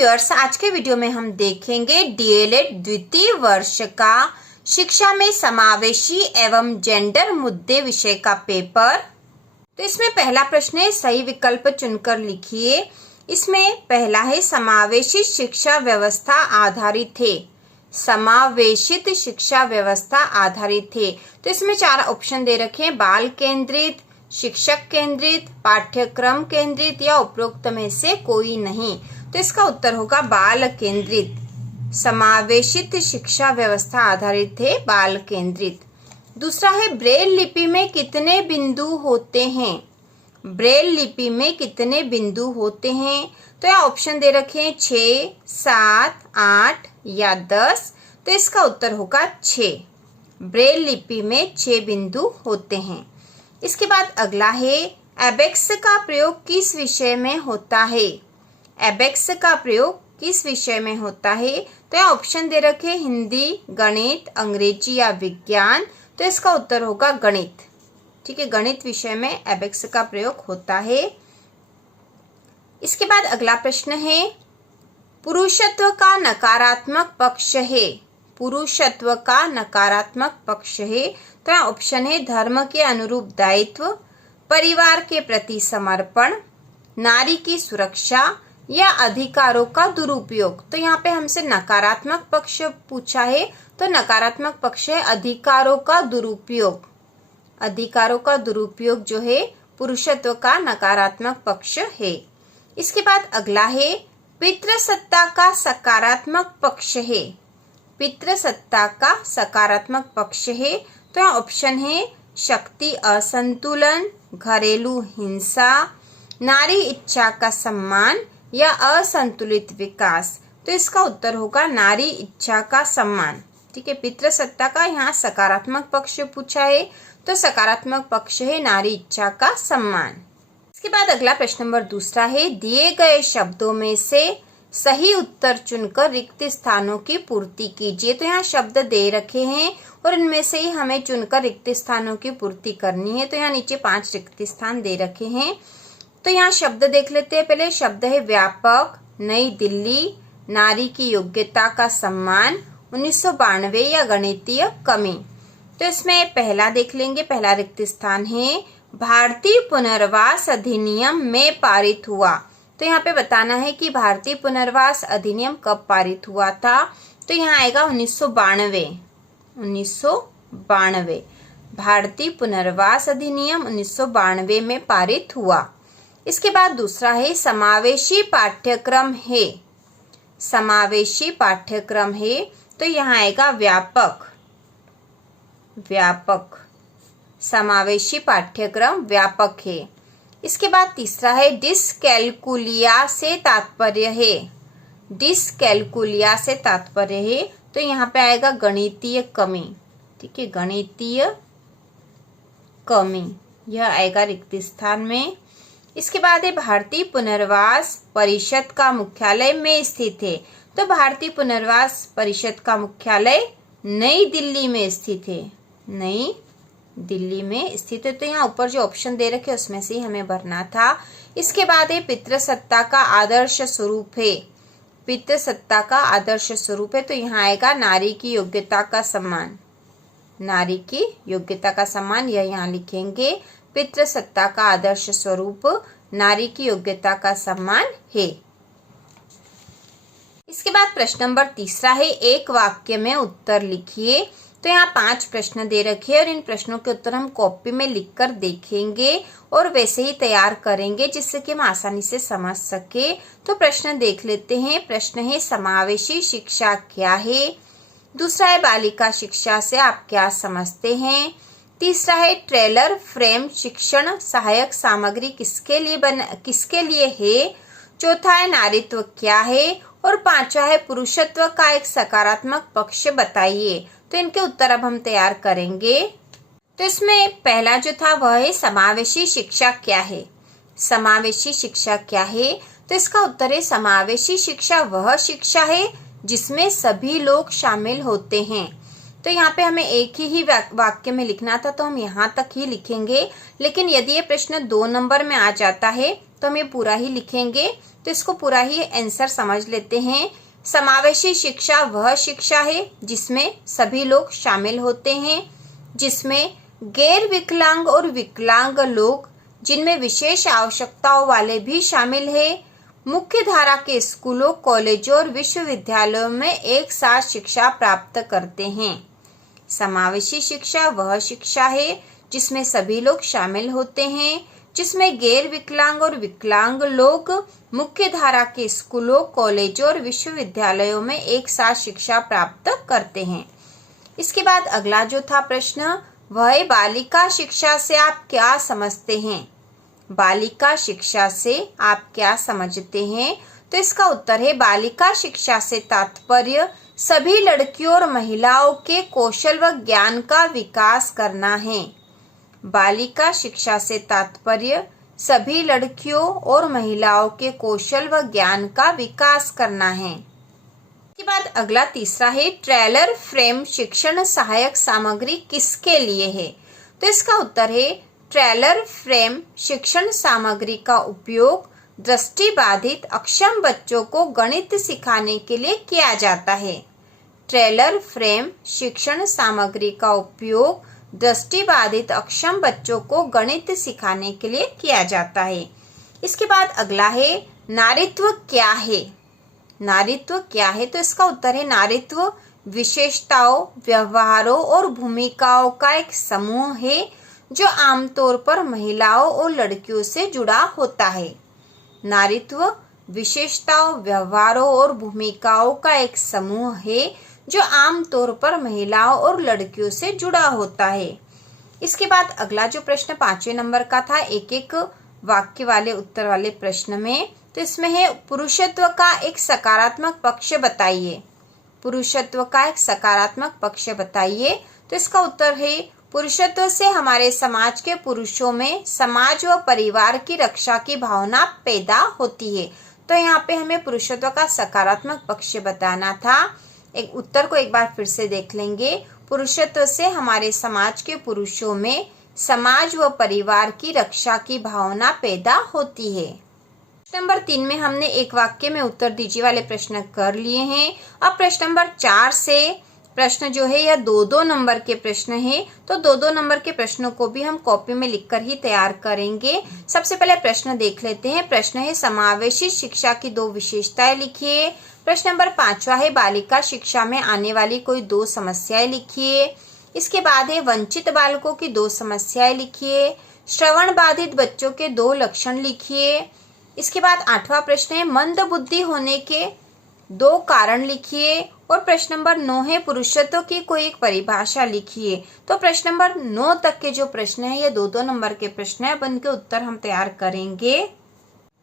Viewers, आज के video में हम देखेंगे डीएलएड द्वितीय वर्ष का शिक्षा में समावेशी एवं जेंडर मुद्दे विषय का पेपर। तो इसमें पहला प्रश्न है, सही विकल्प चुनकर लिखिए। इसमें पहला है समावेशी शिक्षा व्यवस्था आधारित है। समावेशित शिक्षा व्यवस्था आधारित है। तो इसमें 4 ऑप्शन दे रखे हैं, बाल केंद्रित, शिक्षक केंद्रित, पाठ्यक्रम केंद्रित या उपरोक्त में से कोई नहीं। तो इसका उत्तर होगा बाल केंद्रित। समावेशित शिक्षा व्यवस्था आधारित है, बाल केंद्रित। दूसरा है, ब्रेल लिपि में कितने बिंदु होते हैं? ब्रेल लिपि में कितने बिंदु होते हैं? तो यह ऑप्शन दे रखे हैं 6, 7, 8 या 10। तो इसका उत्तर होगा 6। ब्रेल लिपि में 6 बिंदु होते हैं। इसके बाद अगला है, एबेक्स का प्रयोग किस विषय में होता है? एबेक्स का प्रयोग किस विषय में होता है? तो यह ऑप्शन दे रखे हिंदी, गणित, अंग्रेजी या विज्ञान। तो इसका उत्तर होगा गणित। ठीक है, गणित विषय में एबेक्स का प्रयोग होता है। इसके बाद अगला प्रश्न है, पुरुषत्व का नकारात्मक पक्ष है। पुरुषत्व का नकारात्मक पक्ष है। तो ऑप्शन है धर्म के अनुरूप दायित्व, परिवार के प्रति समर्पण, नारी की सुरक्षा या अधिकारों का दुरुपयोग। तो यहाँ पे हमसे नकारात्मक पक्ष पूछा है, तो नकारात्मक पक्ष है अधिकारों का दुरुपयोग। अधिकारों का दुरुपयोग जो है पुरुषत्व का नकारात्मक पक्ष है। इसके बाद अगला है, पितृसत्ता का सकारात्मक पक्ष है। पितृसत्ता का सकारात्मक पक्ष है। तो ऑप्शन है शक्ति असंतुलन, घरेलू हिंसा, नारी इच्छा का सम्मान या असंतुलित विकास। तो इसका उत्तर होगा नारी इच्छा का सम्मान। ठीक है, पितृसत्ता का यहाँ सकारात्मक पक्ष पूछा है, तो सकारात्मक पक्ष है नारी इच्छा का सम्मान। इसके बाद अगला प्रश्न नंबर दूसरा है, दिए गए शब्दों में से सही उत्तर चुनकर रिक्त स्थानों की पूर्ति कीजिए। तो यहाँ शब्द दे रखे हैं और इनमें से ही हमें चुनकर रिक्त स्थानों की पूर्ति करनी है। तो यहाँ नीचे 5 रिक्त स्थान दे रखे हैं। तो यहाँ शब्द देख लेते हैं। पहले शब्द है व्यापक, नई दिल्ली, नारी की योग्यता का सम्मान, 1992 या गणितीय कमी। तो इसमें पहला देख लेंगे। पहला रिक्त स्थान है, भारतीय पुनर्वास अधिनियम में पारित हुआ। तो यहाँ पे बताना है कि भारतीय पुनर्वास अधिनियम कब पारित हुआ था। तो यहाँ आएगा 1992। 1992 भारतीय पुनर्वास अधिनियम 1992 में पारित हुआ। इसके बाद दूसरा है, समावेशी पाठ्यक्रम है। समावेशी पाठ्यक्रम है। तो यहाँ आएगा व्यापक। व्यापक समावेशी पाठ्यक्रम व्यापक है। इसके बाद तीसरा है, डिसकैलकुलिया से तात्पर्य है। डिसकैलकुलिया से तात्पर्य है। तो यहाँ पे आएगा गणितीय कमी। ठीक है, गणितीय कमी यह आएगा रिक्त स्थान में। इसके बाद है, भारतीय पुनर्वास परिषद का मुख्यालय में स्थित है। तो भारतीय पुनर्वास परिषद का मुख्यालय नई दिल्ली में स्थित है। नई दिल्ली में स्थित है। तो यहाँ ऊपर जो ऑप्शन दे रखे उसमें से ही हमें भरना था। इसके बाद है, पितृसत्ता का आदर्श स्वरूप है। पितृसत्ता का आदर्श स्वरूप है। तो यहाँ आएगा नारी की योग्यता का सम्मान। नारी की योग्यता का सम्मान यह यहाँ लिखेंगे। पितृसत्ता का आदर्श स्वरूप नारी की योग्यता का सम्मान है। इसके बाद प्रश्न नंबर तीसरा है, एक वाक्य में उत्तर लिखिए। तो यहाँ 5 प्रश्न दे रखे हैं और इन प्रश्नों के उत्तर हम कॉपी में लिखकर देखेंगे और वैसे ही तैयार करेंगे जिससे कि हम आसानी से समझ सके। तो प्रश्न देख लेते हैं। प्रश्न है, समावेशी शिक्षा क्या है? दूसरा है, बालिका शिक्षा से आप क्या समझते हैं? तीसरा है, ट्रेलर फ्रेम शिक्षण सहायक सामग्री किसके लिए है? चौथा है, नारीत्व क्या है? और 5वां है, पुरुषत्व का एक सकारात्मक पक्ष बताइए। तो इनके उत्तर अब हम तैयार करेंगे। तो इसमें पहला जो था वह है, समावेशी शिक्षा क्या है? समावेशी शिक्षा क्या है? तो इसका उत्तर है, समावेशी शिक्षा वह शिक्षा है जिसमें सभी लोग शामिल होते हैं। तो यहाँ पे हमें एक ही वाक्य में लिखना था, तो हम यहाँ तक ही लिखेंगे। लेकिन यदि ये प्रश्न 2 नंबर में आ जाता है तो हम ये पूरा ही लिखेंगे। तो इसको पूरा ही आंसर समझ लेते हैं। समावेशी शिक्षा वह शिक्षा है जिसमें सभी लोग शामिल होते हैं, जिसमें गैर विकलांग और विकलांग लोग, जिनमें विशेष आवश्यकताओं वाले भी शामिल हैं, मुख्य धारा के स्कूलों, कॉलेजों और विश्वविद्यालयों में एक साथ शिक्षा प्राप्त करते हैं। समावेशी शिक्षा वह शिक्षा है जिसमें सभी लोग शामिल होते हैं, जिसमें गैर विकलांग और विकलांग लोग मुख्य धारा के स्कूलों, कॉलेजों और विश्वविद्यालयों में एक साथ शिक्षा प्राप्त करते हैं। इसके बाद अगला जो था प्रश्न वह है बालिका शिक्षा से आप क्या समझते हैं। बालिका शिक्षा से आप क्या समझते हैं? तो इसका उत्तर है बालिका शिक्षा से तात्पर्य सभी लड़कियों और महिलाओं के कौशल व ज्ञान का विकास करना है। बालिका शिक्षा से तात्पर्य सभी लड़कियों और महिलाओं के कौशल व ज्ञान का विकास करना है। इसके बाद अगला तीसरा है ट्रेलर फ्रेम शिक्षण सहायक सामग्री किसके लिए है। तो इसका उत्तर है ट्रेलर फ्रेम शिक्षण सामग्री का उपयोग दृष्टिबाधित अक्षम बच्चों को गणित सिखाने के लिए किया जाता है। ट्रेलर फ्रेम शिक्षण सामग्री का उपयोग दृष्टिबाधित अक्षम बच्चों को गणित सिखाने के लिए किया जाता है। इसके बाद अगला है नारीत्व क्या है। नारीत्व क्या है? तो इसका उत्तर है नारीत्व विशेषताओं, व्यवहारों और भूमिकाओं का एक समूह है जो आमतौर पर महिलाओं और लड़कियों से जुड़ा होता है। नारीत्व विशेषताओं, व्यवहारों और भूमिकाओं का एक समूह है जो आमतौर पर महिलाओं और लड़कियों से जुड़ा होता है। इसके बाद अगला जो प्रश्न 5वें नंबर का था, एक एक वाक्य वाले उत्तर वाले प्रश्न में, तो इसमें है पुरुषत्व का एक सकारात्मक पक्ष बताइए। पुरुषत्व का एक सकारात्मक पक्ष बताइए। तो इसका उत्तर है पुरुषत्व से हमारे समाज के पुरुषों में समाज व परिवार की रक्षा की भावना पैदा होती है। तो यहाँ पे हमें पुरुषत्व का सकारात्मक पक्ष बताना था। एक उत्तर को एक बार फिर से देख लेंगे। पुरुषत्व से हमारे समाज के पुरुषों में समाज व परिवार की रक्षा की भावना पैदा होती है। नंबर 3 में हमने एक वाक्य में उत्तर दीजिए वाले प्रश्न कर लिए हैं। अब प्रश्न नंबर 4 से प्रश्न जो है यह 2-2 नंबर के प्रश्न है। तो 2-2 नंबर के प्रश्नों को भी हम कॉपी में लिखकर ही तैयार करेंगे। सबसे पहले प्रश्न देख लेते हैं। प्रश्न है समावेशी शिक्षा की 2 विशेषताएं लिखिए। प्रश्न नंबर 5वां है बालिका शिक्षा में आने वाली कोई 2 समस्याएं लिखिए। इसके बाद है वंचित बालकों की 2 समस्याएं लिखिए। श्रवण बाधित बच्चों के 2 लक्षण लिखिए। इसके बाद 8वां प्रश्न है मंद बुद्धि होने के 2 कारण लिखिए। और प्रश्न नंबर 9 है पुरुषत्व की कोई एक परिभाषा लिखिए। तो प्रश्न नंबर 9 तक के जो प्रश्न है ये 2-2 नंबर के प्रश्न है। अब इनके उत्तर हम तैयार करेंगे।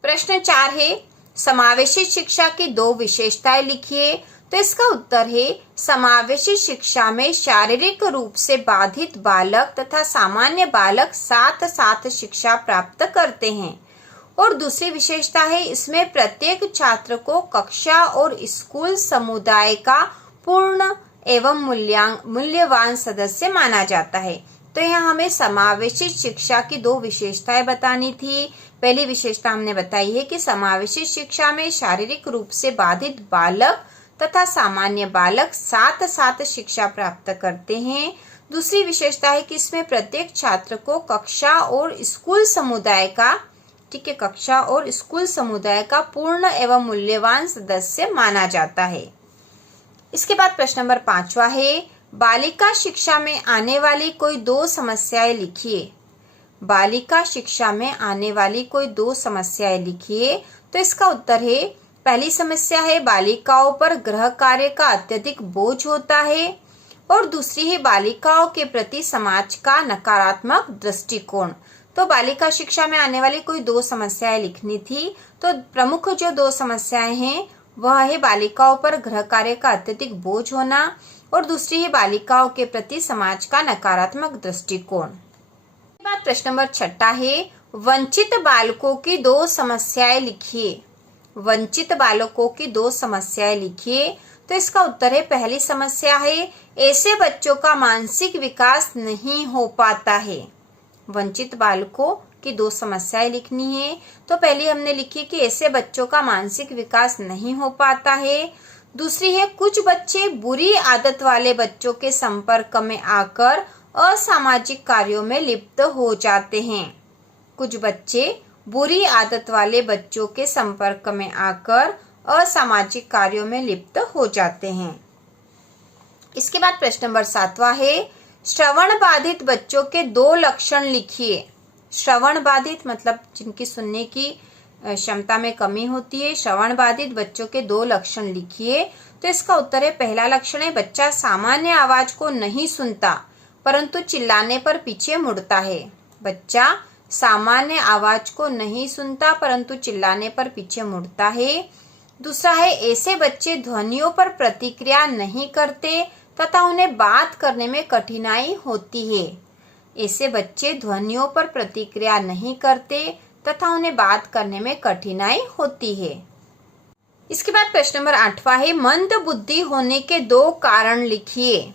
प्रश्न 4 है समावेशी शिक्षा की 2 विशेषताएं लिखिए। तो इसका उत्तर है समावेशी शिक्षा में शारीरिक रूप से बाधित बालक तथा सामान्य बालक साथ साथ शिक्षा प्राप्त करते हैं। और दूसरी विशेषता है इसमें प्रत्येक छात्र को कक्षा और स्कूल समुदाय का पूर्ण एवं मूल्यवान सदस्य माना जाता है। तो यहाँ हमें समावेशी शिक्षा की 2 विशेषताएं बतानी थी। पहली विशेषता हमने बताई है कि समावेशी शिक्षा में शारीरिक रूप से बाधित बालक तथा सामान्य बालक साथ साथ शिक्षा प्राप्त करते हैं। दूसरी विशेषता है कि इसमें प्रत्येक छात्र को कक्षा और स्कूल समुदाय का कक्षा और स्कूल समुदाय का पूर्ण एवं मूल्यवान सदस्य माना जाता है। इसके बाद प्रश्न नंबर 5वां है बालिका शिक्षा में आने वाली कोई 2 समस्याएं लिखिए। बालिका शिक्षा में आने वाली कोई 2 समस्याएं लिखिए। तो इसका उत्तर है पहली समस्या है बालिकाओं पर गृह कार्य का अत्यधिक बोझ होता है। और दूसरी है बालिकाओं के प्रति समाज का नकारात्मक दृष्टिकोण। तो बालिका शिक्षा में आने वाली कोई 2 समस्याएं लिखनी थी। तो प्रमुख जो 2 समस्याएं हैं वह है बालिकाओं पर गृह कार्य का अत्यधिक बोझ होना और दूसरी है बालिकाओं के प्रति समाज का नकारात्मक दृष्टिकोण। बाद प्रश्न नंबर 6 है वंचित बालकों की 2 समस्याएं लिखिए। वंचित बालकों की 2 समस्याएं लिखिए। तो इसका उत्तर है पहली समस्या है ऐसे बच्चों का मानसिक विकास नहीं हो पाता है। वंचित बालकों की 2 समस्याएं लिखनी है। तो पहली हमने लिखी कि ऐसे बच्चों का मानसिक विकास नहीं हो पाता है। दूसरी है कुछ बच्चे बुरी आदत वाले बच्चों के संपर्क में आकर असामाजिक कार्यों में लिप्त हो जाते हैं। कुछ बच्चे बुरी आदत वाले बच्चों के संपर्क में आकर असामाजिक कार्यों में लिप्त हो जाते हैं। इसके बाद प्रश्न नंबर 7वां है श्रवण बाधित बच्चों के 2 लक्षण लिखिए। श्रवण बाधित मतलब जिनकी सुनने की क्षमता में कमी होती है। श्रवण बाधित बच्चों के 2 लक्षण लिखिए। तो इसका उत्तर है पहला लक्षण है बच्चा सामान्य आवाज को नहीं सुनता परंतु चिल्लाने पर पीछे मुड़ता है। बच्चा सामान्य आवाज को नहीं सुनता परंतु चिल्लाने पर पीछे मुड़ता है। दूसरा है ऐसे बच्चे ध्वनियों पर प्रतिक्रिया नहीं करते तथा उन्हें बात करने में कठिनाई होती है। ऐसे बच्चे ध्वनियों पर प्रतिक्रिया नहीं करते तथा उन्हें बात करने में कठिनाई होती है। इसके बाद प्रश्न नंबर 8वां है मंद बुद्धि होने के 2 कारण लिखिए।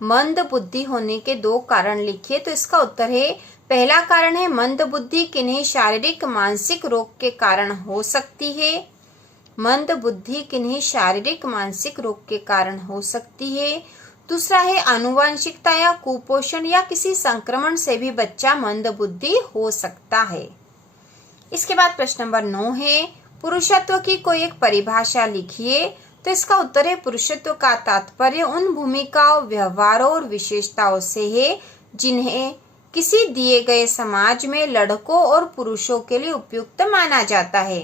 मंद बुद्धि होने के 2 कारण लिखिए। तो इसका उत्तर है पहला कारण है मंद बुद्धि किन्हीं शारीरिक मानसिक रोग के कारण हो सकती है। मंद बुद्धि किन्हीं शारीरिक मानसिक रोग के कारण हो सकती है। दूसरा है आनुवंशिकता या कुपोषण या किसी संक्रमण से भी बच्चा मंद बुद्धि हो सकता है। इसके बाद प्रश्न नंबर 9 है पुरुषत्व की कोई एक परिभाषा लिखिए। तो इसका उत्तर है पुरुषत्व का तात्पर्य उन भूमिकाओं, व्यवहारों और विशेषताओं से है जिन्हें किसी दिए गए समाज में लड़कों और पुरुषों के लिए उपयुक्त माना जाता है।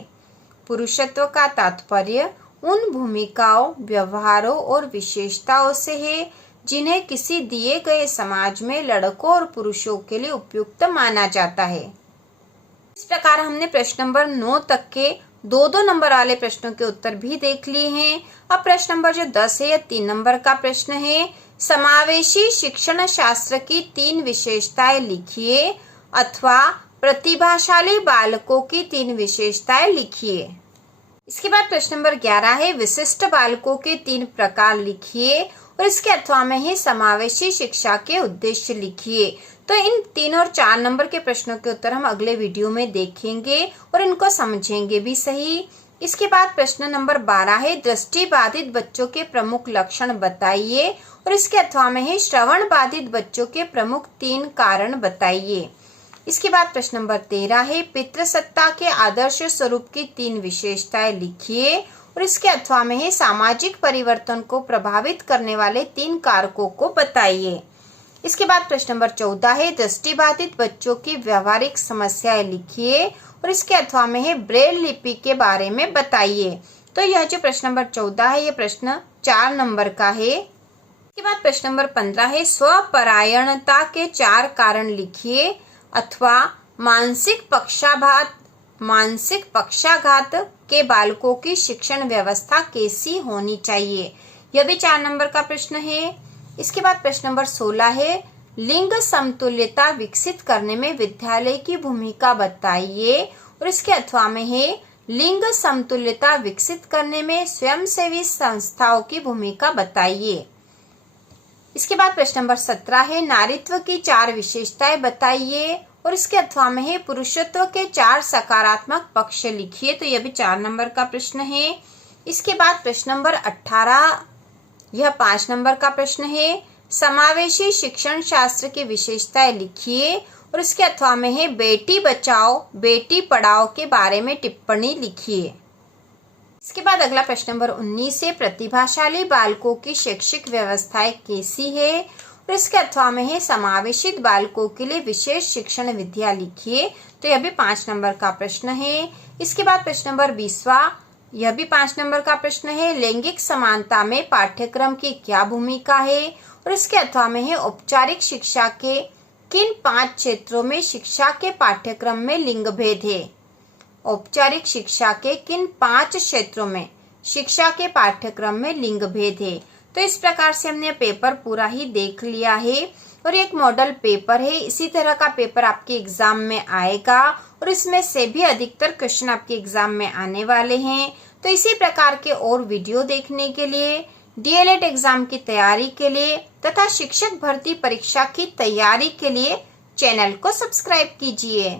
पुरुषत्व का तात्पर्य उन भूमिकाओं, व्यवहारों और विशेषताओं से है जिन्हें किसी दिए गए समाज में लड़कों और पुरुषों के लिए उपयुक्त माना जाता है। इस प्रकार हमने प्रश्न नंबर 9 तक के 2-2 नंबर वाले प्रश्नों के उत्तर भी देख लिए हैं। अब प्रश्न नंबर जो 10 है यह 3 नंबर का प्रश्न है समावेशी शिक्षण शास्त्र की 3 विशेषताएं लिखिए अथवा प्रतिभाशाली बालकों की 3 विशेषताएं लिखिए। इसके बाद प्रश्न नंबर 11 है विशिष्ट बालकों के 3 प्रकार लिखिए और इसके अथवा में ही समावेशी शिक्षा के उद्देश्य लिखिए। तो इन 3 और 4 नंबर के प्रश्नों के उत्तर हम अगले वीडियो में देखेंगे और इनको समझेंगे भी सही। इसके बाद प्रश्न नंबर 12 है दृष्टि बाधित बच्चों के प्रमुख लक्षण बताइए और इसके अथवा में ही श्रवण बाधित बच्चों के प्रमुख 3 कारण बताइए। इसके बाद प्रश्न नंबर 13 है पितृसत्ता के आदर्श स्वरूप की 3 विशेषताएं लिखिए और इसके अथवा में ही सामाजिक परिवर्तन को प्रभावित करने वाले 3 कारकों को बताइए। इसके बाद प्रश्न नंबर 14 है दृष्टिबाधित बच्चों की व्यवहारिक समस्याएं लिखिए और इसके अथवा में है ब्रेल लिपि के बारे में बताइए। तो यह जो प्रश्न नंबर 14 है यह प्रश्न 4 नंबर का है। इसके बाद प्रश्न नंबर 15 है स्वपरायणता के 4 कारण लिखिए अथवा मानसिक पक्षाघात के बालकों की शिक्षण व्यवस्था कैसी होनी चाहिए। यह भी 4 नंबर का प्रश्न है। इसके बाद प्रश्न नंबर 16 है लिंग समतुल्यता विकसित करने में विद्यालय की भूमिका बताइए और इसके अथवा में है लिंग समतुल्यता विकसित करने में स्वयंसेवी संस्थाओं की भूमिका बताइए। इसके बाद प्रश्न नंबर 17 है नारीत्व की 4 विशेषताएं बताइए और इसके अथवा में है पुरुषत्व के 4 सकारात्मक पक्ष लिखिए। तो यह भी 4 नंबर का प्रश्न है। इसके बाद प्रश्न नंबर 18 यह 5 नंबर का प्रश्न है समावेशी शिक्षण शास्त्र की विशेषताएं लिखिए और इसके अथवा में है बेटी बचाओ बेटी पढ़ाओ के बारे में टिप्पणी लिखिए। इसके बाद अगला प्रश्न नंबर 19 है प्रतिभाशाली बालकों की शैक्षिक व्यवस्थाएं कैसी है और इसके अथवा में है समावेशित बालकों के लिए विशेष शिक्षण विधियां लिखिए। तो यह भी 5 नंबर का प्रश्न है। इसके बाद प्रश्न नंबर 20वां यह भी 5 नंबर का प्रश्न है लैंगिक समानता में पाठ्यक्रम की क्या भूमिका है और इसके अथवा में है औपचारिक शिक्षा के किन 5 क्षेत्रों में शिक्षा के पाठ्यक्रम में लिंग भेद है। औपचारिक शिक्षा के किन 5 क्षेत्रों में शिक्षा के पाठ्यक्रम में लिंग भेद है। तो इस प्रकार से हमने पेपर पूरा ही देख लिया है और एक मॉडल पेपर है। इसी तरह का पेपर आपके एग्जाम में आएगा और इसमें से भी अधिकतर क्वेश्चन आपके एग्जाम में आने वाले हैं। तो इसी प्रकार के और वीडियो देखने के लिए डीएलएड एग्जाम की तैयारी के लिए तथा शिक्षक भर्ती परीक्षा की तैयारी के लिए चैनल को सब्सक्राइब कीजिए।